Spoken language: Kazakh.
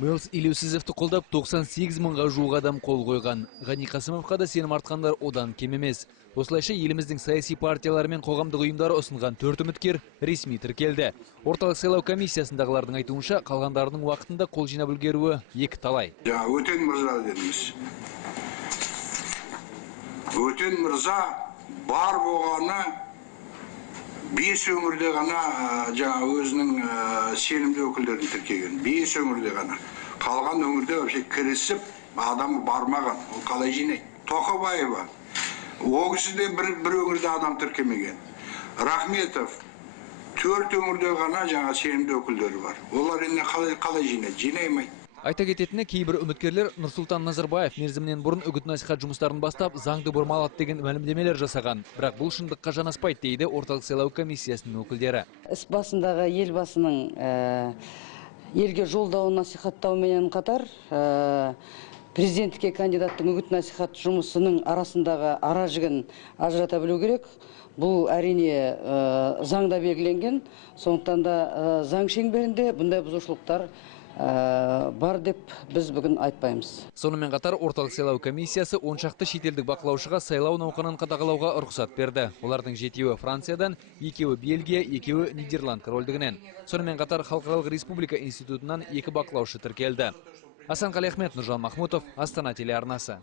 Мэлс Илеусизовты қолдап 98 мыңға жуық адам қол қойған. Ғани Қасымовқа да сенім артқандар одан кем емес. Осылайша еліміздің саяси партиялары мен қоғамдық ұйымдары ұсынған 4 үміткер ресми тіркелді. Орталық сайлау комиссиясындағылардың айтуынша, қалғандарының уақытында қол жинап үлгеруі екі талай. Өтен мырза дедіңіз. Өтен мырза бар болғаны 5 өңірде ғана өзінің сенімді өкілдерін тіркеген. 5 өңірде ғана. Қалған өңірде вообще кірісіп, адам бармаған. Ол қалай жинайды? Тоқабаева. Ол кісі де бір өңірде адам тіркемеген. Рахметов. 4 өңірде ғана сенімді өкілдері бар. Олар енді қалай жинайды? Жинаймайды. Айта кететіні, кейбір үміткерлер Нұрсұлтан Назарбаев мерзімінен бұрын үгіт-насихат жұмыстарын бастап, заңды бұрмалады деген мәлімдемелер жасаған. Бірақ бұл шындыққа жанаспайды дейді орталық сайлау комиссиясының өкілдері. Іс басындағы елбасының елге жолдауын насихаттаумен қатар, президенттікке кандидаттың үгіт-насихат жұмысының арасындағы ара жігін ажырата білу керек. Бұл әрине заңда белгіленген, сондықтан да заң шеңберінде бұндай бұзушылықтар бар деп біз бүгін айтпаймыз. Сонымен қатар орталық сайлау комиссиясы 10 шақты шетелдік бақылаушыға сайлау науқанын қадағалауға рұқсат берді. Олардың 7-і Франциядан, 2-і Бельгия, 2-і Нидерланд корольдігінен. Сонымен қатар Халықаралық республика институтынан 2 бақылаушы тіркелді. Асан Қалиахмет, Нұржан Махмутов, Астана телеарнасы.